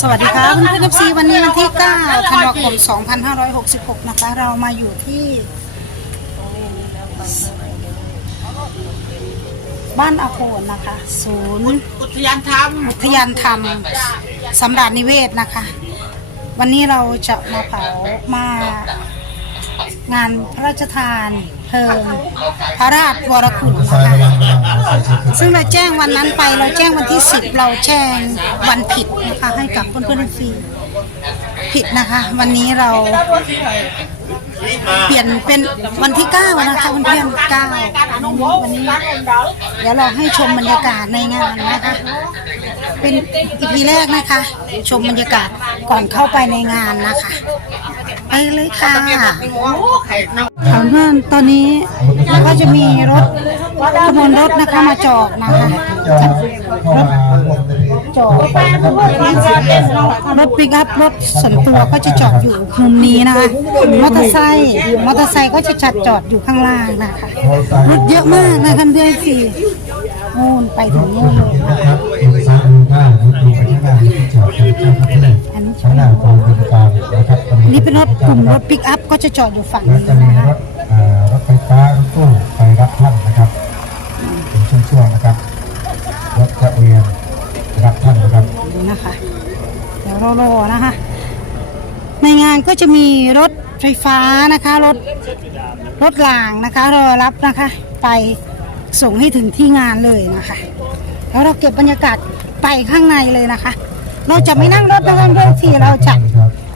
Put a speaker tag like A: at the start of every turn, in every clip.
A: สวัสดีค่ะเพื่อนๆซีวันนี้วันที่ 9 ธันวาคม 2566 นะคะ เรามาอยู่ที่บ้านอาโคนนะคะ ศูนย์
B: อุทยานธรรม
A: อุทยานธรรมสำราญนิเวศนะคะ วันนี้เราจะมาเผามา งานพระราชทาน พิงพระราชวรคุณนะคะซึ่งเราแจ้งวันนั้นไปเราแจ้งวันที่10เราแจ้งวันผิดนะคะให้กับเพื่อนๆฟรีผิดนะคะ วันนี้เราเปลี่ยนเป็นวันที่9นะคะเพื่อนๆ9วันนี้เดี๋ยวเราให้ชมบรรยากาศในงานนะคะ เป็นอีพีแรกนะคะ ชมบรรยากาศก่อนเข้าไปในงานนะคะ ไปเลยค่ะ
B: ไข่เน่า
A: ค่ะเพื่อนตอนนี้ก็จะมีรถขบวนรถนะคะมาจอดนะคะรถจอดรถปิกอัพรถส่วนตัวก็จะจอดอยู่มุมนี้นะคะมอเตอร์ไซค์มอเตอร์ไซค์ก็จะจัดจอดอยู่ข้างล่างนะคะรถเยอะมากนะคะเพื่อนสี่นู่นไปถึงนู่นเลยนะคะ
C: ข้างหน้าอัน
A: นี้
C: ข้างหน้ากองบริการนะครับ
A: นนี้เป็นรถกลุ่มรถปิกอัพก็จะจอดอยู่ฝั่ง
C: แล้ว
A: นี้
C: จะมี
A: นะคะ
C: รถเอ่อรถไฟฟ้ารถตู้ไปรับท่านนะครับเป็นช่วงๆนะครับรถจะเวียนรับท่านนะครับ
A: ดูนะคะ เดี๋ยวเรารอนะคะ ในงานก็จะมีรถไฟฟ้านะคะ รถรถรางนะคะรอรับนะคะ ไปส่งให้ถึงที่งานเลยนะคะ แล้วเราเก็บบรรยากาศไปข้างในเลยนะคะ เราจะไม่นั่งรถนะคะเพื่อนที่เราจะ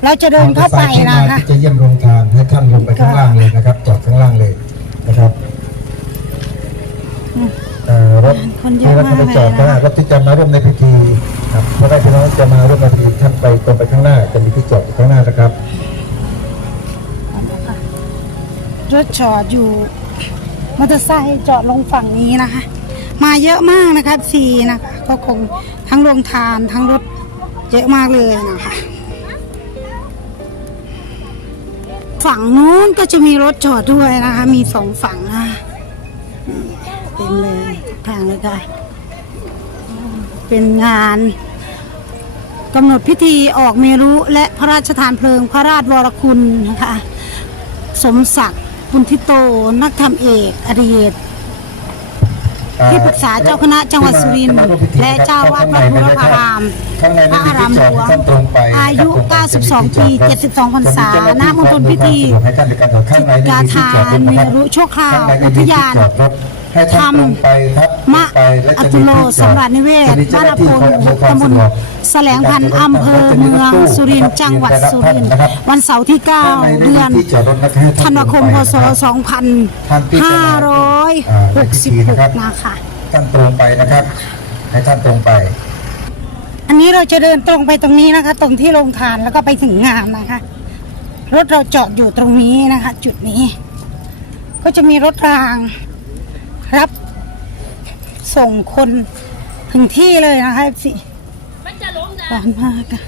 A: เราจะเดินเข้าไปนะคะ
C: ที่จะเยี่ยมโรงทานให้ท่านลงไปข้างล่างเลยนะครับจอดข้างล่างเลยนะครับเอ่อรถ
A: คนเย
C: ที่
A: อะ
C: รถ
A: มาก
C: ที่
A: เลย
C: ไปจอด
A: นะ
C: นะรถที่จะมาร่วมในพิธีครับเพราะว่าพี่น้องจะมาร่วมในพิธีท่านไปตรงไปข้างหน้าจะมีที่จอดอยู่ข้างหน้านะครับ
A: รถจอดอยู่มอเตอร์ไซค์จอดลงฝั่งนี้นะคะ มาเยอะมากนะคะสีนะคะก็คงทั้งโรงทานทั้งรถ เยอะมากเลยนะคะฝั่งนู้นก็จะมีรถจอดด้วยนะคะ มีสองฝั่งนะเต็มเลยทางเลยค่ะเป็นงานกำหนดพิธีออกเมรุและพระราชทานเพลิงพระราชวรคุณนะคะ สมศักดิ์บุญทิโต นักธรรมเอก อดีต ที่ปรึกษาเจ้าคณะจังหวัดสุรินทร์และเจ้าวาดวัดบุรพาราม พระอารามหลวงอายุ 92 ปี 72 พรรษาณมณฑลพิธีกาธานเนรุชั่วคราวอุทยาน ธรรมมะอัตุโลสำราญนิเวศบ้านอพลตำบลแสลงพันธ์อำเภอเมืองสุรินทร์จังหวัดสุรินทร์วันเสาร์ที่ 9 เดือนธันวาคมพศ 2566นะคะ
C: ท่านตรงไปนะครับให้ท่านตรงไป
A: อันนี้เราจะเดินตรงไปตรงนี้นะคะ ตรงที่โรงทานแล้วก็ไปถึงงานนะคะ รถเราจอดอยู่ตรงนี้นะคะ จุดนี้ ก็จะมีรถราง รับ ส่งคนถึงที่เลยนะคะสิร้านมากอะ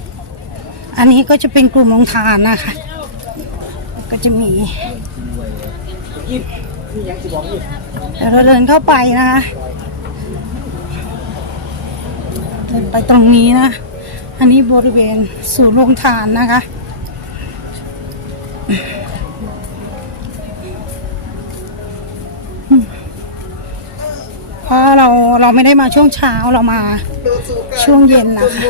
A: อันนี้ก็จะเป็นกลุ่มโรงทานนะคะ ก็จะมีเดี๋ยวเราเดินเข้าไปนะคะเดินไปตรงนี้นะ อันนี้บริเวณสู่โรงทานนะคะ ราะเราเราไม่ได้มาช่วงเช้าเรามาช่วงเย็นนะคะ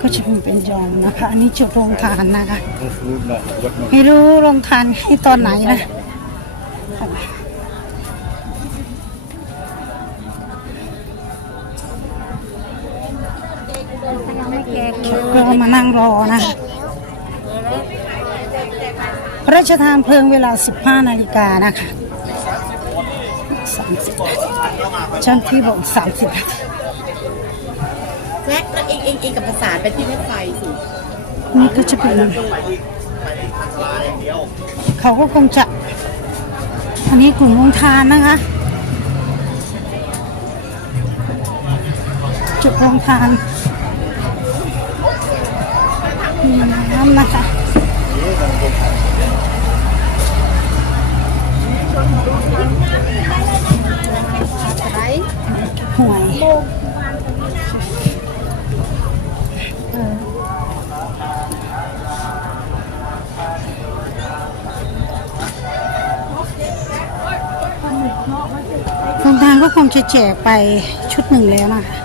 A: ก็จะเป็นยอมนะคะ อันนี้จุดโรงทานนะคะ ไม่รู้โรงทานให้ตอนไหนนะ รามานั่งรอนะ พระราชทานเพลิงเวลา 15 นาฬิกานะคะ30นาทีเจ้าหน้าที่บอก 30นาที
B: แจ็คแล้วเองเองเองกับประสานไปที่รถไฟสิ
A: นี่ก็จะเป็นเขาก็คงจะ อันนี้กลุ่มโรงทานนะคะ จุดโรงทาน มีน้ำนะคะหวยเออโครงการก็คงจะแจกไปชุดหนึ่งแล้วนะคะ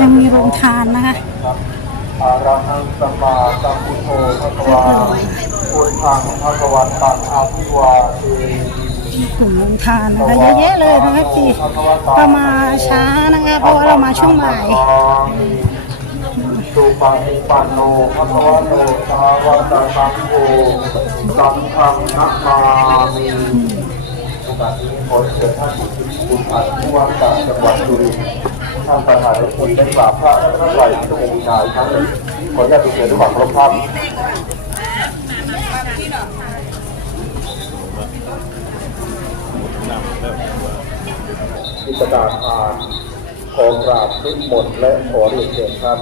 A: ยังมีโรงทานนะคะ
C: อารังสัมมาสัมพุทโธพระวาพุทธังพระวันตังอาภิวาเท
A: กลุ่มโรงทานนะคะเยอะแยะเลยนะคะที่เรามาช้านะคะเพราะว่าเรามาช่วงบ่าย
C: สุปฏิปันโนภะคะวะโตสาวกสังโฆสังฆังนะมามิโอกาสนี้ขอเชิญท่านผู้ผ่านผู้ว่าการจังหวัดสุรินทร์ท่านประธานในคนได้กราบพระรัตนตรัยพระองค์ชายครั้งหนึ่งขออนุญาตไปเชิญด้วยความเคารพครับพิจารณาทานขอกราบนิมนต์และขอเรียนเชิญท่าน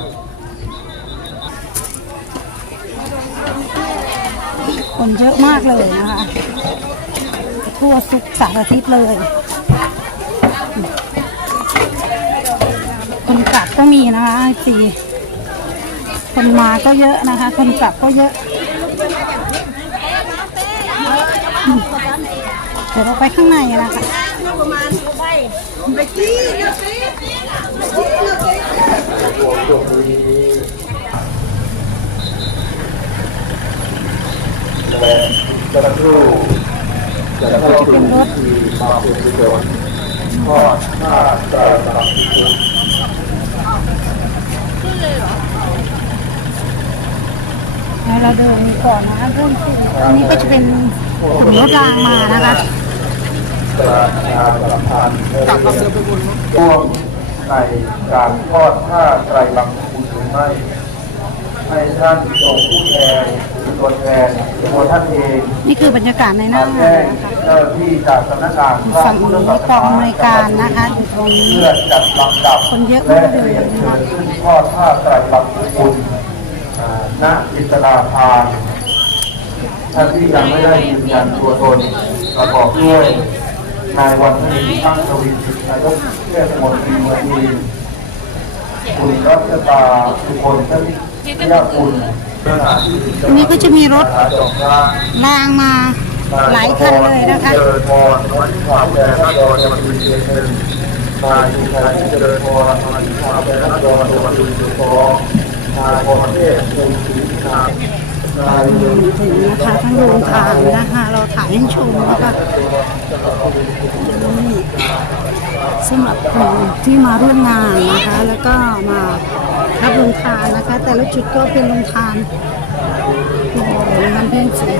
A: คนเยอะมากเลยนะคะ ทั่วสุกสารทิศเลย คนกลับก็มีนะคะสีคนมาก็เยอะนะคะ คนกลับก็เยอะเดี๋ยวเราไปข้างในนะคะ
C: และกระทู้จะเข้าสู่ที่มาเป็นประโยชน์ทอดหน้าใจตามที่คุณ
A: แล้วเราเดินก่อนนะคะเริ่มขึ้นอันนี้ก็จะเป็นกลุ่มรถรางมานะคะ
C: กระชาสัมพันธ์ร่วมในการทอดผ้าไตรลังคุณหรือไม่ ให้ท่านส่งผู้แทนหรือตัวแทนหรือตัวท่านเอง
A: นี่คือบรรยากาศในหน้า
C: มา
A: นะ
C: แจ้ง
A: คะ
C: เจ้าหน้าที่จากสำนักงานพระ
A: ฝั่ง
C: พุทธ
A: นี้
C: ศาส
A: กองอำน
C: นา
A: วยการนะคะอยู่ตรงนี้
C: เพื่อจัดลำดับ
A: คนเยอะ
C: และ
A: มากเลย
C: เรียนเชิญขึ้นทอดผ้าไตรลังคุณอ่าณจิตราภานท่านที่ยังไม่ได้ยืนยันตัวตนประกอบด้วยนายวันนีตั้งทวินจิตนายกเทศมนตรีเมืองนีคุณรัชตาสุคนท่าน พิยาคุณอหาที่
A: ตรงนี้ก็จะมีรถ
C: หางพรา
A: งมาหลายคันเลยนะคะ
C: เจริญพรวัดความแดงพระดอนจังหวัดสุรินทร์เชิญนายชูชัยเจริญพรวัดความแดงดอนจังหวัดสุรินทร์ขอนายพรเทพภูมิศรีน
A: ถึงนะคะทั้งโรงทานนะคะ เราถ่ายให้ชมนะคะสำหรับกลุ่มที่มาร่วมงานนะคะ แล้วก็มา รับโรงทานนะคะ แต่ละจุดก็เป็นโรงทานโอ้โหน้ำเพ่งสี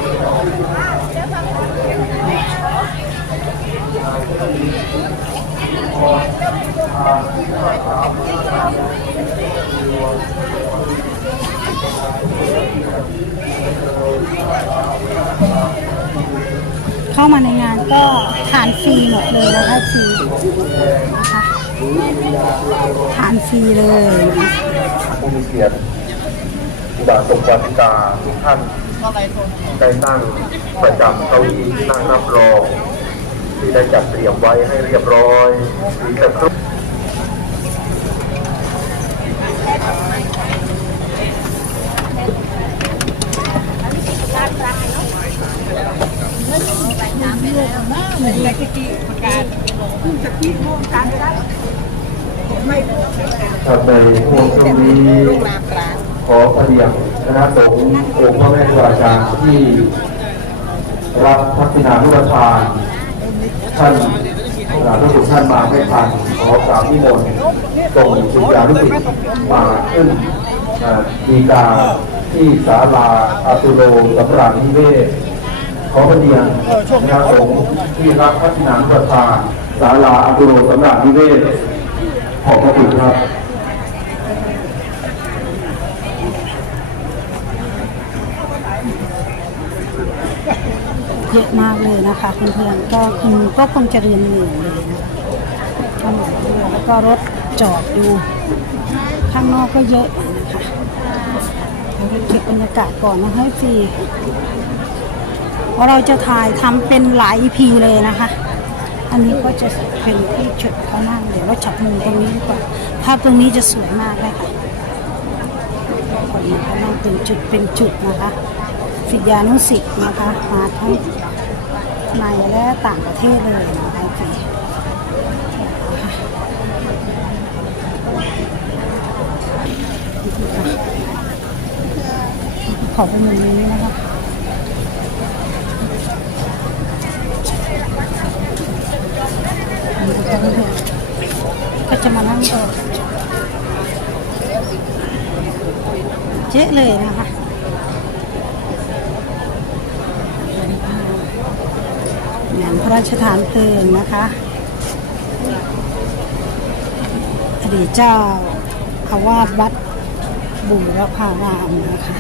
A: เข้ามาในงานก็ทานฟรีหมดเลยนะคะฟรี ทานฟรีเลย
C: ผู้มีเกียรติอุบาสกวาติกาทุกท่านได้นั่งประจำเก้าอี้นั่งรับรอง ที่ได้จัดเตรียมไว้ให้เรียบร้อยมีแต่ครุ ครับในห่วงตรงนี้ ขอพระเดียงคณะสงฆ์องค์พระแม่ครูอาจารย์ที่รับทักษิณานุรทานท่านเวลาทุกทุกท่านมาไม่ทันขอกราบนิมนต์ส่งสุญญานุสิทธิ์มาขึ้นดีกาที่ศาลาอาตุโลสำราญนิเวศขอพระเดียงคณะสงฆ์ที่รับทักษิณานุรทานศาลาอาตุโลสำราญนิเวศ ขอบพระคุณครับ
A: เยอะมากเลยนะคะเพื่อนๆก็คุณก็คงจะเรียนเหนื่อยเลยนะถนนด้วยแล้วก็รถจอดอยู่ ข้างนอกก็เยอะนะคะเราเก็บบรรยากาศก่อนนะคะสิเพราะเราจะถ่ายทำเป็นหลาย EP เลยนะคะ อันนี้ก็จะเป็นที่จุดเขานั่งเดี๋ยวเราจับมุมตรงนี้ดีกว่าภาพตรงนี้จะสวยมากเลยค่ะคนนี้เขานั่งเป็นจุดเป็นจุดนะคะศิษยานุศิษย์นะคะมาทั้งในและต่างประเทศเลยนะคะสิขอเป็นมุมนี้นะคะ ก็จะมานั่งโต๊ะเจ๊เลยนะคะงานพระราชทานเพลิงนะคะ อดีตเจ้าอาวาสวัดบุรพารามนะคะ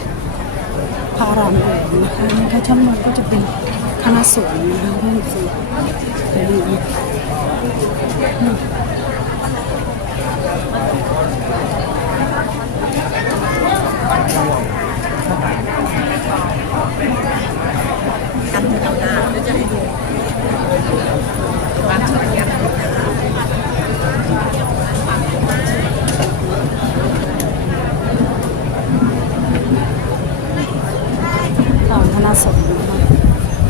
A: พระรามหลวงนะคะนี่ถ้าชั้นบนก็จะเป็น คณะสงฆ์นะคะเพื่อนสีเป็นอย่างนี้ตอนคณะสงฆ์นะคะ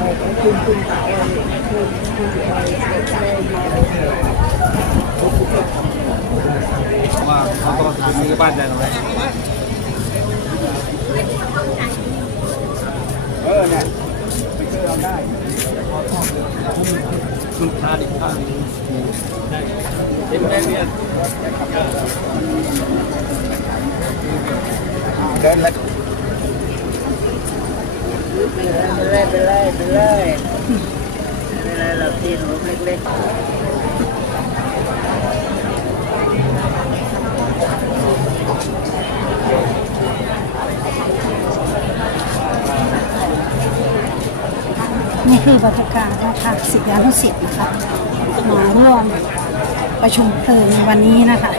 A: ว่าเขา
D: ก็ซื้อบ้านได้หรือไม่เออเนี่ยไปซื้อเราได้คุณทานอีกข้างนึงได้เห็นไหมเนี่ยเดินแล้ว
B: ไปเลยไปเลยไปเลยไปเลยเราตีนหัวเล็ก
A: นี่คือบรรยากาศนะคะศิษยานุศิษย์นะคะมาร่วมประชุมเพลิงในวันนี้นะคะ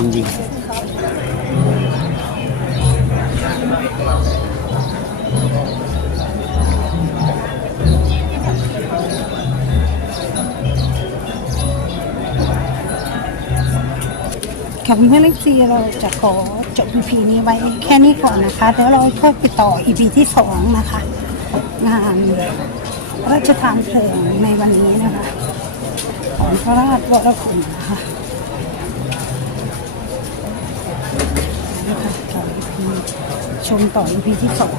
D: จริงๆ
A: ค่ะเพื่อนเล็กซีเราจะขอจบ EP นี้ไว้แค่นี้ก่อนนะคะเดี๋ยวเราค่อยไปต่อ EP ที่สองนะคะ งานพระราชทานเพลิงในวันนี้นะคะ ของพระราชวรคุณนะคะนี่ค่ะต่อ EP ชมต่อ EP ที่สอง